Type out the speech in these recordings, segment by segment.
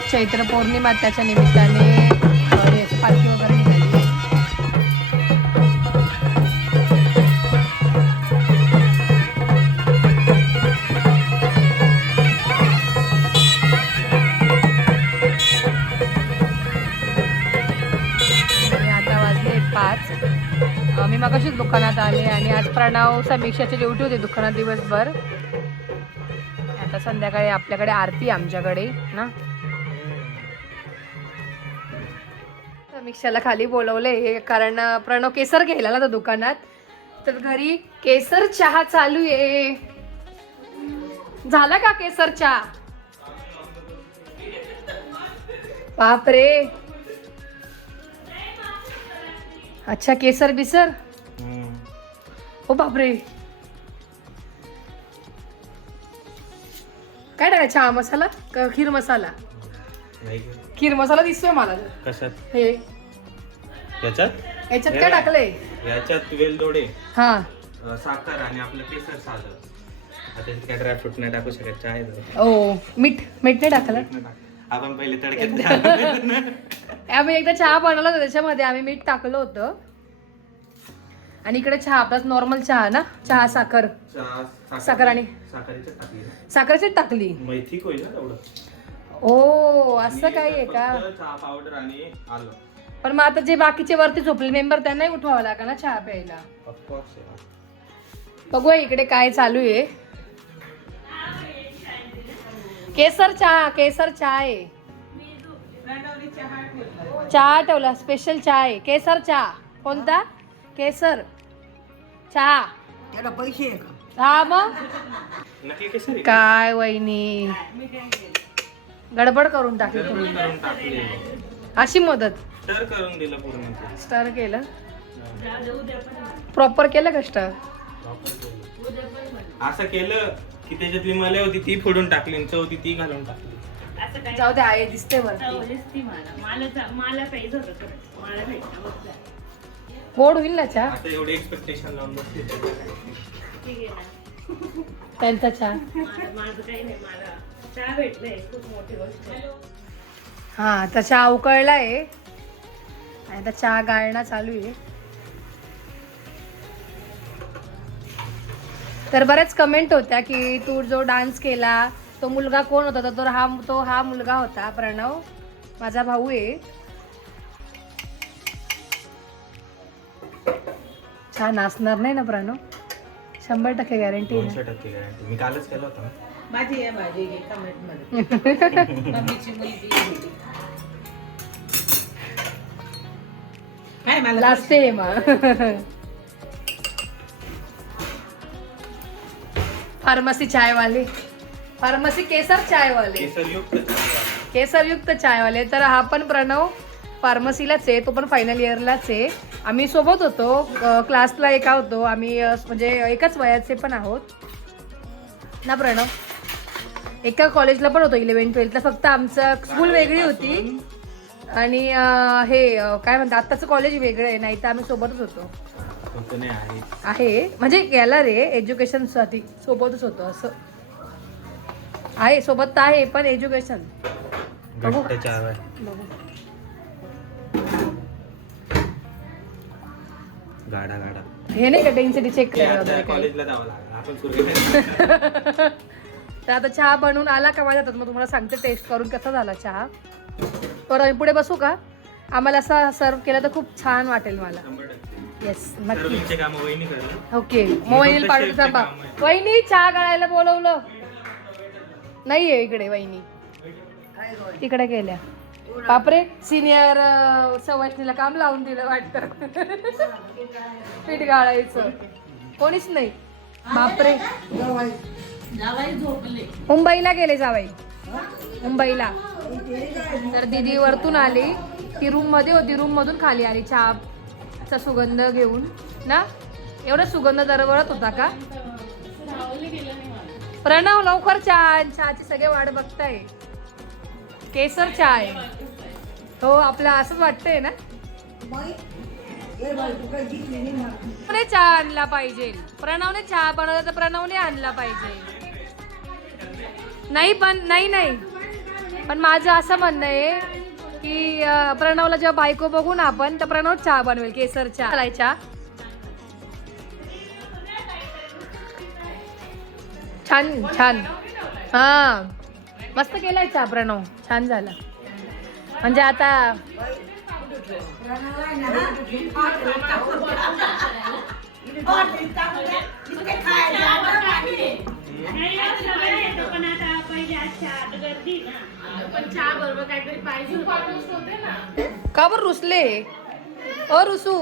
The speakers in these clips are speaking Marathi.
आज चैत्र पौर्णिमा, त्याच्या निमित्ताने पालखी वगैरे निघाली. आता वाजले 5. मी मगाशीच दुकानात आले आणि आज प्रणव समीक्षाची ड्युटी होती दुकानात दिवसभर. आता संध्याकाळी आपल्याकडे आरती आमच्याकडे ना. समीक्षाला खाली बोलवले कारण प्रणव केसर घ्यायला ना दुकानात, तर घरी केसर चहा चालू आहे. झाला का केसर चहा? बापरे. अच्छा केसर बिसर. हो बापरे. काय टाकाय? चहा मसाला का खीर मसाला? खीर मसाला दिसतोय मला. कशात? हे याच्यात याच्यात काय टाकलंय? याच्यात वेलदोडे, हा साखर आणि आपलं केसर साधं. आता काय ड्रायफ्रूट नाही टाकू शकत. चहा आहे. ओ मीठ नाही टाकलं. आपण पहिले तडक्यात आम्ही एकदा चहा बनवला होता, त्याच्यामध्ये आम्ही मीठ टाकलं होतं. आणि इकडे चहा आपलाच नॉर्मल चहा ना. चहा साखर आणि साखरेचीच टाकली. मैथी होईल ना तेवढं. ओ असं काही आहे का? चहा पावडर आणि आलं. पण मग आता जे बाकीचे वरती झोपले मेंबर त्यांनाही उठवावं लागेल ना चहा प्यायला. बघूया इकडे काय चालू आहे. केसर चहा आहे. चहा ठेवला स्पेशल चहा आहे. केसर चहा. कोणता? केसर चहा. त्याला पैसे आहे का? हा मग नकली केसर आहे. काय वहिनी गडबड करून टाकली तुम्ही. करून टाकले. अशी मदत स्टर करून दिलं पूर्ण. स्टर केलं प्रॉपर केलं का स्टर? असं केलं की त्याच्यातली मला होती ती फोडून टाकली आणि चव ती घालून टाकली. जाऊ दे आहे दिसते वरती. गोड होईल ना चहा. आता एवढे एक्सपेक्टेशन लावून बसले त्यांचा चहा. हा तर चहा उकळलाय आणि आता चहा गाळणं चालू आहे. तर बऱ्याच कमेंट होत्या की तू जो डान्स केला तो मुलगा कोण होता, तर हा मुलगा होता प्रणव, माझा भाऊ आहे. छान नाचणार नाही ना प्रणव? 100% गॅरंटी. 200% गॅरंटी. मी कालच केला होता. माझी कमेंट मध्ये मम्मीची मुलगी काय मला लाजते मग. फार्मसी चायवाले, फार्मसी केसर चायवाले, केसरयुक्त चायवाले. तर हा पण प्रणव फार्मसीलाच आहे, तो पण फायनल इयरलाच आहे. आम्ही सोबत होतो क्लासला, एका होतो आम्ही, म्हणजे एकाच वयाचे पण आहोत ना प्रणव. एका कॉलेजला पण होतो 11-12ला. फक्त आमचं स्कूल वेगळी होती आणि हे काय म्हणतात आत्ताचं कॉलेज वेगळं आहे. नाही तर आम्ही सोबतच होतो. आहे म्हणजे गेला रे एज्युकेशन साठी सोबतच होतो. असं आहे सोबत तर आहे पण एज्युकेशन. बघू गाडा हे नाही का डेन्सिटी चेक करायला कॉलेजला जावं लागलं. तर आता चहा बनवून आला का माझ्या हातात, मग तुम्हाला सांगते टेस्ट करून कसा झाला चहा. तर आम्ही पुढे बसू का? आम्हाला असा सर्व केला तर खूप छान वाटेल मला. येस नक्की. ओके मग वहिनी पाठवतो. थांबा वहिनी चहा गाळायला बोलवलं नाहीये इकडे. वहिनी तिकडे गेल्या. बापरे सिनियर सवाशनीला काम लावून दिलं वाटतं. पीठ गाळायचं कोणीच नाही. बापरे मुंबईला गेले जावाई, मुंबईला. तर दीदी वरतून आली, ती रूम मध्ये होती, रूम मधून खाली आली चहाचा सुगंध घेऊन ना. एवढा सुगंध दरवळत होता का? प्रणव लवकर चहा, चहाची सगळे वाट बघताय. केसर चहा आहे हो आपला, असंच वाटतंय ना. प्रणवने चहा आणला पाहिजे. प्रणवने चहा बनवला तर प्रणवने आणला पाहिजे. नाही पण नाही पण माझं असं म्हणणं आहे की प्रणवला जेव्हा बायको बघू ना आपण तर प्रणव चहा बनवेल, केसर चहा चहा. छान छान. हा मस्त केलाय चहा प्रणव, छान झाला. म्हणजे आता का बरं रुसले रुसू.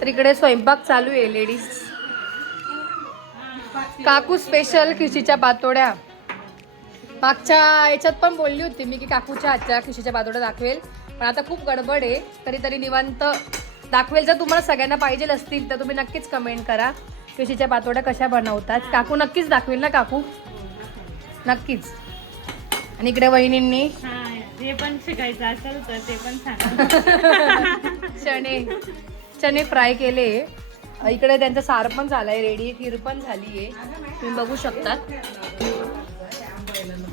तर इकडे स्वयंपाक चालू आहे लेडीज. काकू स्पेशल खिशीच्या पातोड्या. मागच्या याच्यात पण बोलली होती मी की काकूच्या हातच्या खिशीच्या पातोड्या दाखवेल, पण आता खूप गडबड आहे. तरी निवांत दाखवेल. जर तुम्हाला सगळ्यांना पाहिजे असतील तर तुम्ही नक्कीच कमेंट करा खिशीच्या पातोड्या कशा बनवतात. काकू नक्कीच दाखवेल ना काकू, नक्कीच. आणि इकडे वहिनींनी जे पण शिकायचं असेल तर ते पण सांगा. चणे फ्राय केले. इकडे त्यांचं सार पण झालंय रेडी, खीर पण झाली आहे, तुम्ही बघू शकतात.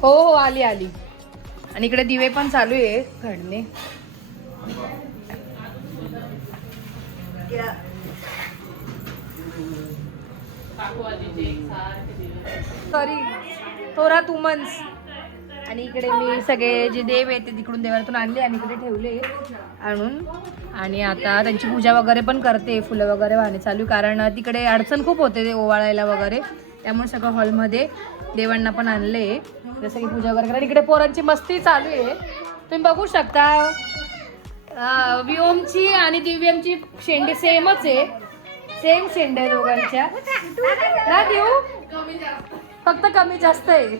हो हो आली. आणि इकडे दिवे पण चालू आहे घडणे. सॉरी थोडा तुमन्स. आणि इकडे मी सगळे जे देव आहेत ते तिकडून देवातून आणले आणि इकडे ठेवले आणून. आणि आता त्यांची पूजा वगैरे पण करते, फुलं वगैरे वाहणे चालू, कारण तिकडे अडचण खूप होते ते ओवाळायला वगैरे, त्यामुळे सगळं हॉलमध्ये देवांना पण आणले जसं की पूजा वगैरे करा. इकडे पोरांची मस्ती चालू आहे, तुम्ही बघू शकता. व्योमची आणि दिव्यमची शेंडे सेमच आहे, सेम शेंडे आहे दोघांच्या ना देऊ, फक्त कमी जास्त आहे.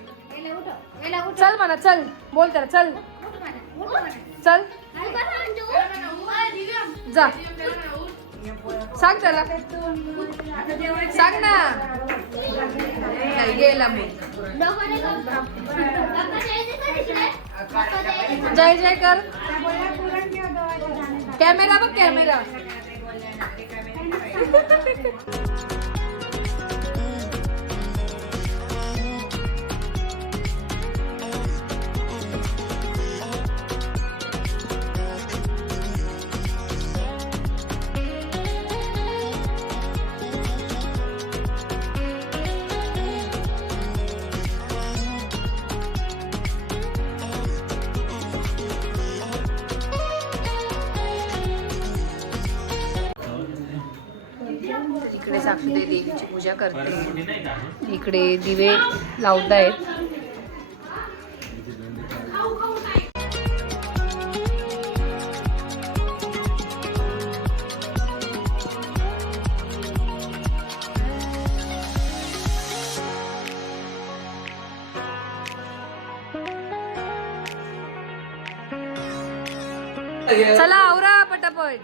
चल म्हणा, चल बोल तर, चल चल जा, सांग त्याला, सांग ना. नाही गेला मग. जय जय कर. कॅमेरा बघ, कॅमेरा. इकडे साक्षी देवीची पूजा करते, इकडे दिवे लावतायत. चला आवरा पटापट.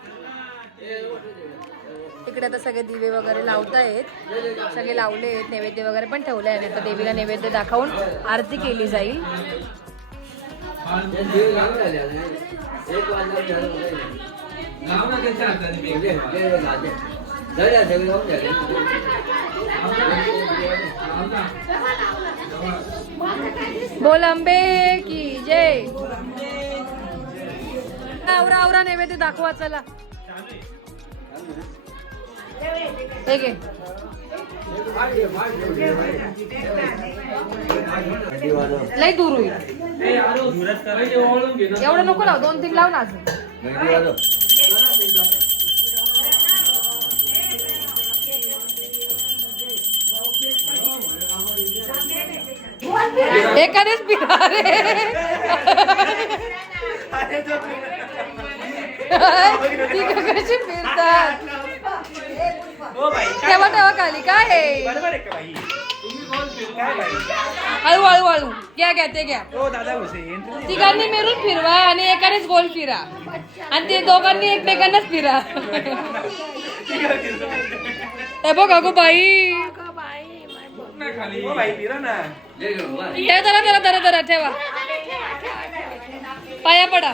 इकडे आता सगळे दिवे वगैरे लावतायत, सगळे लावले आहेत, नैवेद्य वगैरे पण ठेवले आहे. आता देवीला नैवेद्य दाखवून आरती केली जाईल. बोल अंबे की जय. आवरा आवरा नैवेद्य दाखवा. चला ठीक आहे. लई दूर होईल, एवढं नको लाव, 2-3 लाव ना अजून. एकानेच पिरा रे. कशी फिरतात. ठेवा ठेवा खाली. काय आहे, हळू हळू हळू घ्या घ्या ते घ्या. तिघांनी मिळून फिरवा आणि एकानेच गोल फिरा, आणि ते दोघांनी एकमेकांनाच फिरा. हे बघ अगो बाई, ठेवा, धरा धरा धरा धरा, ठेवा, पाया पडा.